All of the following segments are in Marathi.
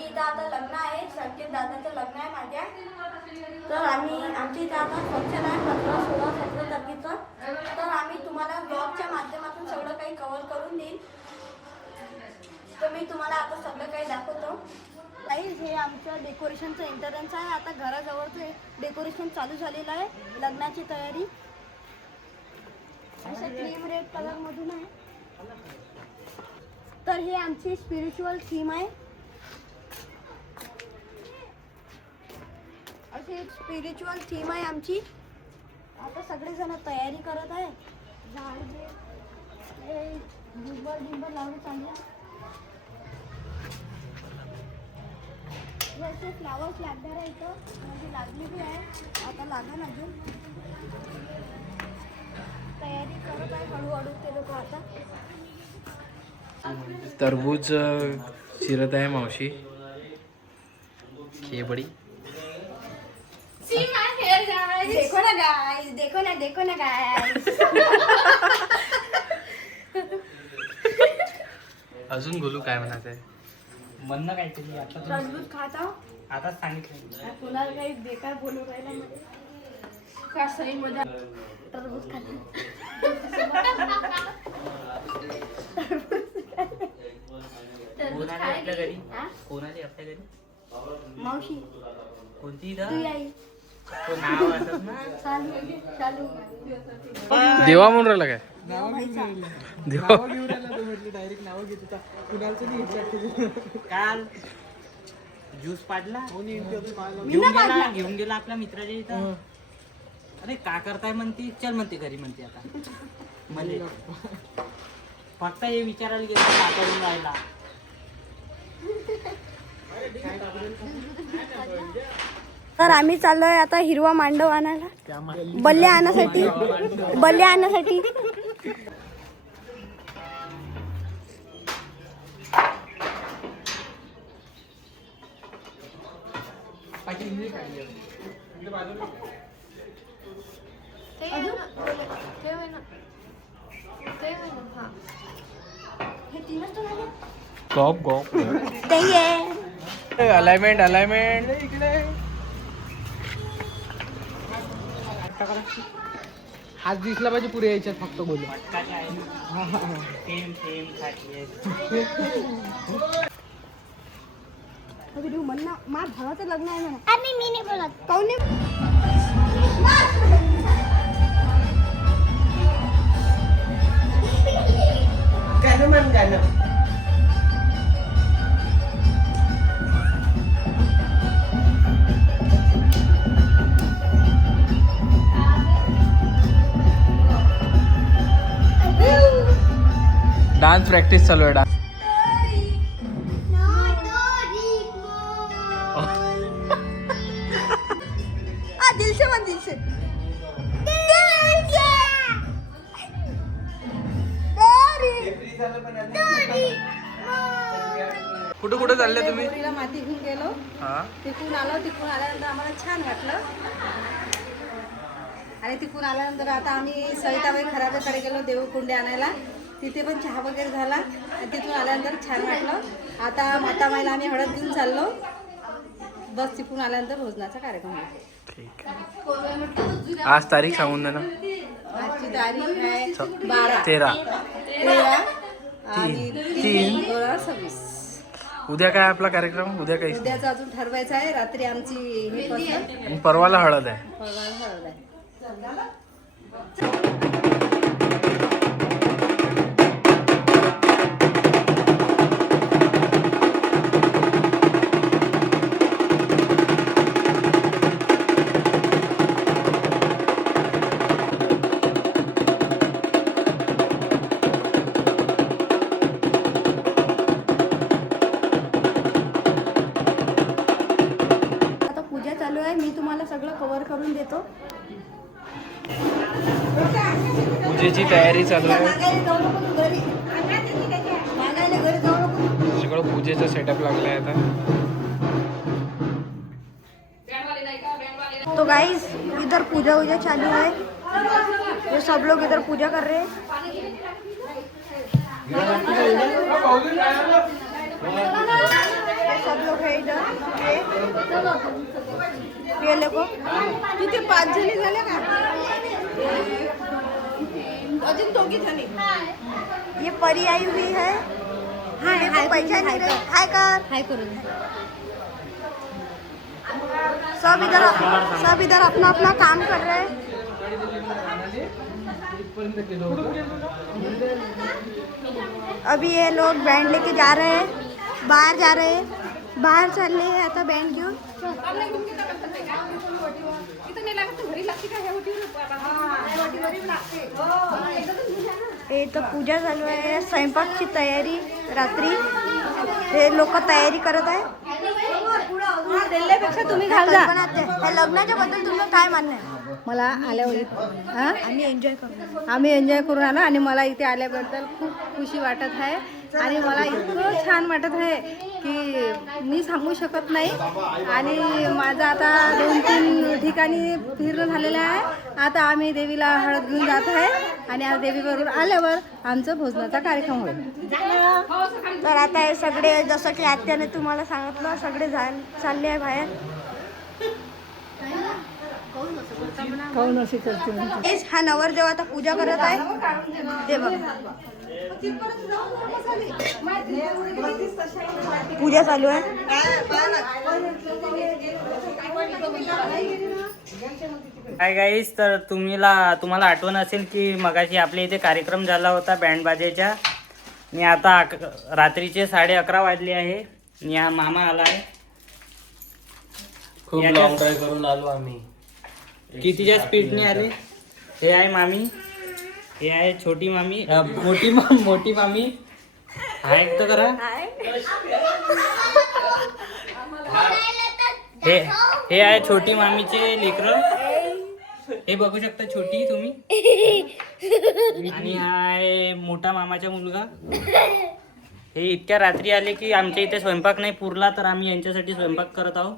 आमच्या इथं आता लग्न आहे, संकेत दादाचं लग्न आहे माझ्या. तर आमच्या इथं आता फंक्शन आहे 15, 16, 17 तारखेचं. तर आम्ही तुम्हाला ब्लॉगच्या माध्यमातून सगळं काही कव्हर करून देईन. तर मी तुम्हाला आता सगळं काही दाखवतो. हे आमचं डेकोरेशनचं एंट्रन्स आहे. आता घराजवळचं डेकोरेशन चालू झालेलं आहे. लग्नाची तयारी असं क्रीम रेड कलर मधून आहे. तर हे आमची स्पिरिच्युअल थीम आहे. अशी एक स्पिरिच्युअल थीम आहे आमची. आता सगळेजण तयारी करत आहे. झाड डिंबर लावून चालू आहे. असे फ्लावर्स लागणार आहे इथं, म्हणजे लागलेली आहे. आता लागेल अजून. तयारी करत आहे हळूहळू ते लोक. आता तरबूज चिरत आहे मावशी. ये बड़ी देखो ना गाइस, देखो ना गाइस. अजून बोलू काय म्हणायचंय? म्हणणं काहीतरी आता तरबूज खाता आता सांगितलं. कुणाला काही बेकार बोलू राहिला मध्ये का सही मजा. तरबूज खाता. कोणाला आपल्या घरी कोणाला आपल्या घरी मावशी कोणती तू आई तो नाव असत ना. चालू देवा म्हणून राहिला काय? देवा काल ज्यूस पाडला घेऊन गेला आपल्या मित्राच्या इथं. अरे का करताय म्हणते, चल म्हणते घरी म्हणते. आता मले फक्त हे विचारायला गेलं का करून राहिला. तर आम्ही चाललोय आता हिरवा मांडव आणायला. बल्ले आणण्यासाठी. गॉप गॉप. अलाइनमेंट हात दिसला पाहिजे पुढे यायच्यात फक्त बोलू. म्हणणं माझ्या भावाचं लग्न आहे म्हणा. मी नाही बोलत. काऊन नाही? डान्स प्रॅक्टिस चालू आहे. डान्स दिल से कुठं कुठं चालले तुम्ही? पोरीला माती घेऊन गेलो. तिकून आल्यानंतर आम्हाला छान वाटलं. आणि तिकून आल्यानंतर आता आम्ही सविताबाई खराबेकडे गेलो देवकुंडे आणायला. तिथे पण चहा वगैरे झाला. आणि तिथून आल्यानंतर छान वाटलं. आता मातामाईला आम्ही हळद घेऊन चाललो. बस तिकून आल्यानंतर भोजनाचा कार्यक्रम आहे. आज तारीख सांगून दे ना. आजची तारीख आहे 12 13 आणि 3 2026. उद्या काय आपला कार्यक्रम? उद्या काही उद्याचं अजून ठरवायचं आहे. रात्री आमची हे पसंत. परवाला हळद आहे. परवाला हळद आहे. मी तुम्हाला सगळं कव्हर करून देतो. पूजेची तयारी चालू आहे. सगळं पूजेचा सेटअप लागलाय आता. तो गाइस इधर पूजा चालू है. ये सब लोग इधर पूजा कर रहे हैं. सब लोग है इथं ये लोक किती 5 जणी झाल्या का अजून 2 जणी ये परी आई हुई है हाय पैसा नहीं रहे हाय कर हाय करो सब इधर अपना अपना काम कर रहे हैं अभी ये लोग बैंड लेके जा रहे हैं बाहर जा रहे हैं बाहर चल रहे हैं आता बैंड घेऊन हे तर पूजा चालू आहे स्वयंपाकची तयारी रात्री हे लोक तयारी करत आहे तुम्ही लग्नाच्या बद्दल तुमचं काय म्हणणं आहे मला आल्यावर आम्ही एन्जॉय करू आलो आणि मला इथे आल्याबद्दल खूप खुशी वाटत आहे आणि मला इतकं छान वाटत आहे की मी सांगू शकत नाही आणि माझं आता 2-3 ठिकाणी फिरणं झालेलं आहे आता आम्ही देवीला हळद घेऊन जात आहे आणि आज देवीवरून आल्यावर आमचं भोजनाचा कार्यक्रम होईल तर आता हे सगळे जसं की आत्याने तुम्हाला सांगितलं सगळे चालले आहे बाहेर तेच हा नवरदेव आता पूजा करत आहे ते बघा पूजा चालू आहे काय गाईस तर तुम्हाला आठवण असेल की मगाशी आपल्या इथे कार्यक्रम झाला होता बँड बाजेचा आणि आता रात्रीचे 11:30 वाजले आहे आणि हा मामा आला आहे खूप लॉंग ड्राईव्ह करून आलो आम्ही कितीच्या स्पीडने आले हे आहे मामी हे आहे छोटी मामी मोठी मामी हाय तर करा हे आहे छोटी मामीचे लेकरं हे बघू शकता छोटी तुम्ही आणि हा आहे मोठा मामाचा मुलगा हे इतक्या रात्री आले की आमच्या इथे स्वयंपाक नाही पुरला तर आम्ही यांच्यासाठी स्वयंपाक करत आहोत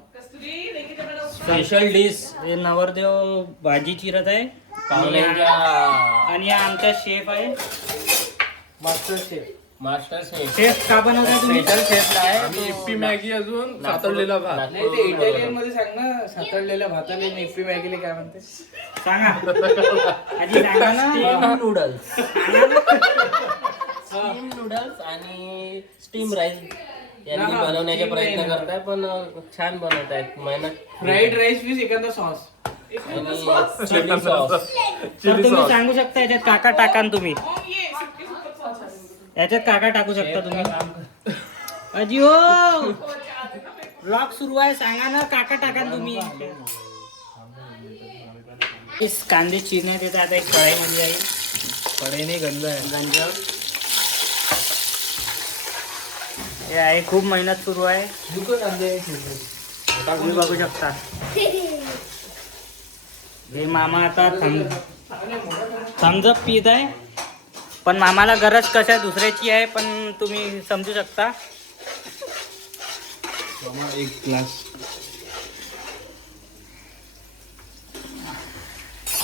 स्पेशल डिश हे नवरदेव भाजी चिरत आहे आणि हा आमचा शेफ आहे मास्टर शेफ शेफ का बनवता तुम्ही स्पेशल शेफ आहे इप्पी मॅगी अजून सातळलेला भात नाही ते इटालियन मध्ये सांग ना सातळलेल्या भाताला इप्पी मॅगीला काय म्हणते सांगा आधी सांगा ना स्टीम नूडल्स आणि स्टीम राईस यांनी बनवण्याचा प्रयत्न करताय पण छान बनवत आहेत मेहनत फ्राईड राईस विथ एखादा सॉस आणि चिली सॉस तर तुम्ही सांगू शकता याच्यात काका टाका ना तुम्ही याच्यात काका टाकू शकता तुम्ही अजी हो ब्लॉग सुरू आहे सांगा ना काका टाका ना तुम्ही कांदे चिरण्यात येतात आता एक कढाईमध्ये आहे कढईने गंज आहे गंज हे आहे खूप मेहनत सुरू आहे तुम्ही बघू शकता हे मामा आता थम्सअप पित आहे पण मामाला गरज कशा दुसऱ्याची आहे पण तुम्ही समजू शकता एक ग्लास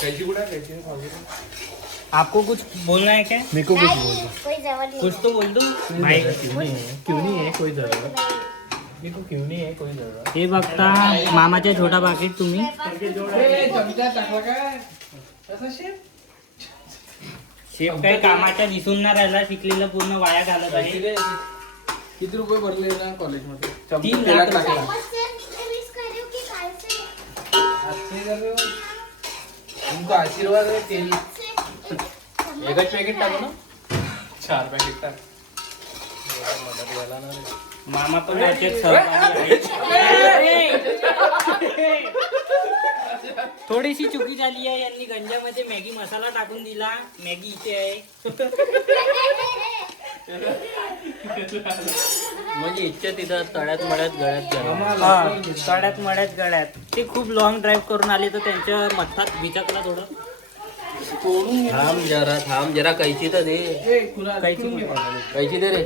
कैची कुठे कैची आपको कुछ बोलना है क्या मेरे को कुछ बोल कुछ तो बोल दो भाई क्यों नहीं है कोई जरूरत मेरे को क्यों नहीं है कोई जरूरत हे बघता मामाच्या छोटा पाकिट तुम्ही चमचा टाकला काय तसा शेफ शेफ काही कामाच्या दिसून ना राहिला शिकलेलं पूर्ण वाया घालत आहे किती रुपये भरले ना कॉलेजमध्ये 3 तेलात लाख टाकला तुमको आशीर्वाद है तेल एकच पॅकेट टाकू ना 4 पॅकेट टाक मामा पण याच्यात सहभागी आहे थोडीशी चुकी झाली आहे यांनी गंजामध्ये मॅगी मसाला टाकून दिला मॅगी इथे आहे म्हणजे इच्छा तिथं तळ्यात मळ्यात गळ्यात गेलं. हा तळ्यात मळ्यात गळ्यात ते खूप लॉंग ड्राईव्ह करून आले तर त्यांच्या मठात बिचकला थोडं थांब जरा कैची तर दे काहीची कैची दे रे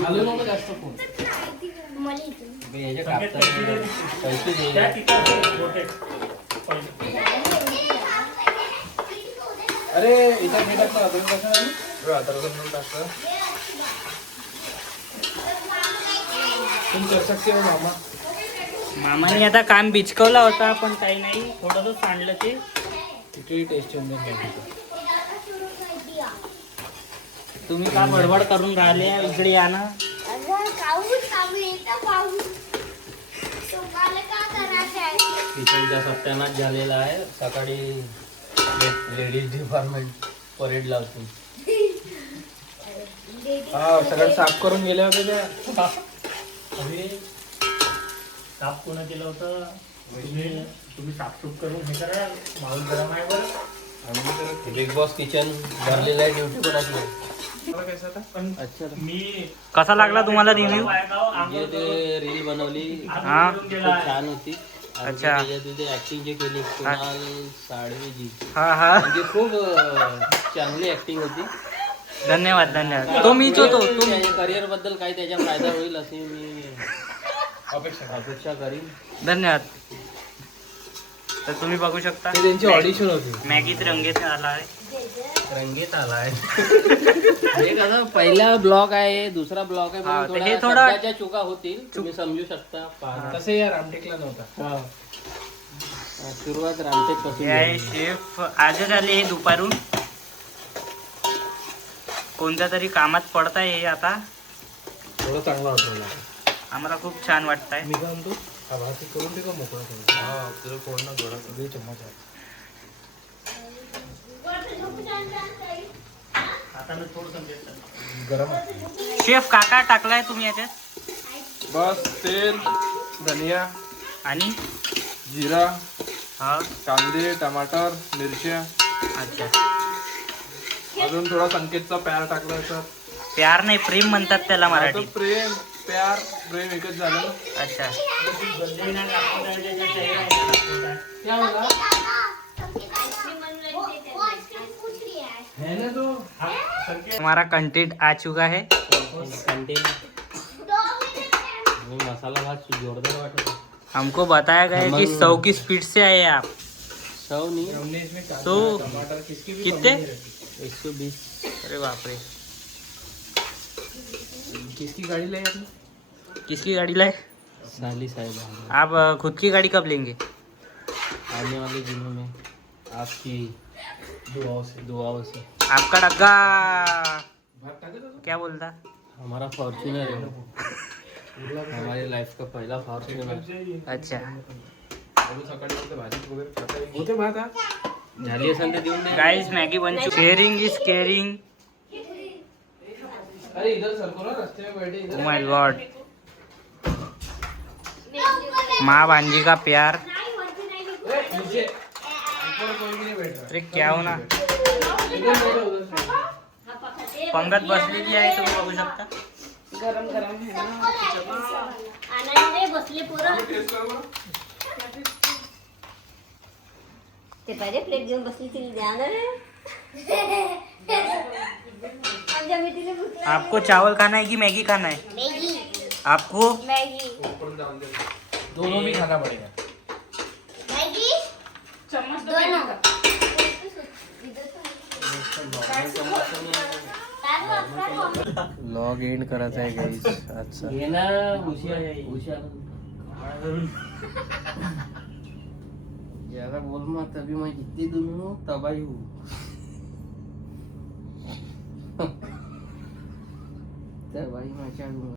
घालू नको जास्त फोन याच्या कापताना कैची दे अरे इथं मी टाकतो अजून कसं आता टाकतो तुम कर सकते हो मामा. मामाने आता काम बिचकवला होता पण काही नाही, थोडंसं सांडलं ते. किती टेस्ट होऊन जाईल. तुम्ही का बडबड करून राहिले, इकडे या ना. किचनचा सत्यानाश झालेला आहे. सकाळी लेडीज डिपार्टमेंट परेड लावतो. हा सगळं साफ करून गेले होते त्या. साफ कोण केलं होतं? तुम्ही साफसूफ करून हे करा, माऊल गरम आहे बरं. बिग बॉस किचन भरलेलं आहे, ड्युटी पण असली. अच्छा कसा लागला तुम्हाला रिव्ह्यू? जे ते रील बनवली हा खूप छान होती. आणि अच्छा. त्याच्यात ते ऍक्टिंग जे केली कुणाल साळवेजी, हा हा, म्हणजे खूप चांगली ऍक्टिंग होती. धन्यवाद धन्यवाद. तो मीच होतो. त्याच्या करिअर बद्दल काही त्याचा फायदा होईल अशी मी अपेक्षा करीन. धन्यवाद. तर तुम्ही बघू शकता ते त्यांची ऑडिशन होती. मॅगीत रंगीत आला आहे. रंगीत आलाय. हे कसं पहिला ब्लॉग आहे, दुसरा ब्लॉग आहे, हा, म्हणून हे थोडा थोडा- शब्दाच्या चुका होतील, तुम्ही समजू शकता. पहा. तसे या रामटेकला नव्हता. सुरुवात रामटेक पासून हे आहे झाली. शेफ. आजच आले हे दुपारून. कोणत्या तरी कामात पडत आहे हे आता. थोडं चांगलं वाटलं. आम्हाला खूप छान वाटत आहे. मी काय म्हणतो, हा भात करून ते का मोकळा करून. हा तुला कोण ना गोळा करून चम्मच आहे. गरम आहे. शेफ काका टाकलाय तुम्ही याच्यात? बस तेल, धनिया, आणि जिरा, हा, कांदे, टमाटर, मिरच्या, अच्छा. अजून थोडा संकेतचा प्यार टाकला तर प्यार नाही, प्रेम म्हणतात त्याला आता मराठीत. प्रेम प्यार प्रेम एकच झालं ना. अच्छा. है ना तो संकेत. हमारा कंटेंट आ चुका है. कंटेन आणि मसाला भात जोरदार वाटत. हमको बताया गया है कि 100 की स्पीड से आए आप. सौ नहीं, हमने इसमें कांदा, तो टमाटर किसकी भी कितने? कमी नहीं रहती. 120. अरे बाप रे. किसकी गाड़ी लाई आपने? किसकी गाड़ी लाए? साली साहिब आप खुद की गाड़ी कब लेंगे? आने वाले दिनों में आपकी दुआओं से आपका डग्गा भात टाकत होतो. क्या बोलता? हमारा फॉर्च्यूनर है. हमारी लाइफ का पहला फॉर्च्यूनर. अच्छा. अजून सकाळी फक्त भाजीत वगैरे खाता येईल. होते भात हा. झाली असेल तर देऊन द्या. गाइस मैगी बन चुकी. Sharing is caring. अरे इधर सरको ना, रास्ते में बैठे ओ इधर. माय गॉड. माँ भांजी का प्यार. ए, नीचे ऊपर कोई भी नहीं बैठ रहा. अरे क्या हो ना, इधर बैठो, उधर से. पंगत बसलेली आहे, तुम्ही बघू शकता. टेस्ट करा बरं. ते पहिले प्लेट घेऊन बसली तिला द्या ना रे. आमच्या मिठीला भूक लागली. आपको चावल खाना है कि मैगी खाना है? मॅगी आपको मॅगी ऊपर जाऊन दे. दोनों भी खाना पड़ेगा. मॅगी दोनों लॉग एंड करायचा आहे गाईस आजचा. ये ना उशिरा ज्यादा बोल मत, तभी मैं जितनी दूर हूँ तबाही हूँ. तबाही मचा दूंगा.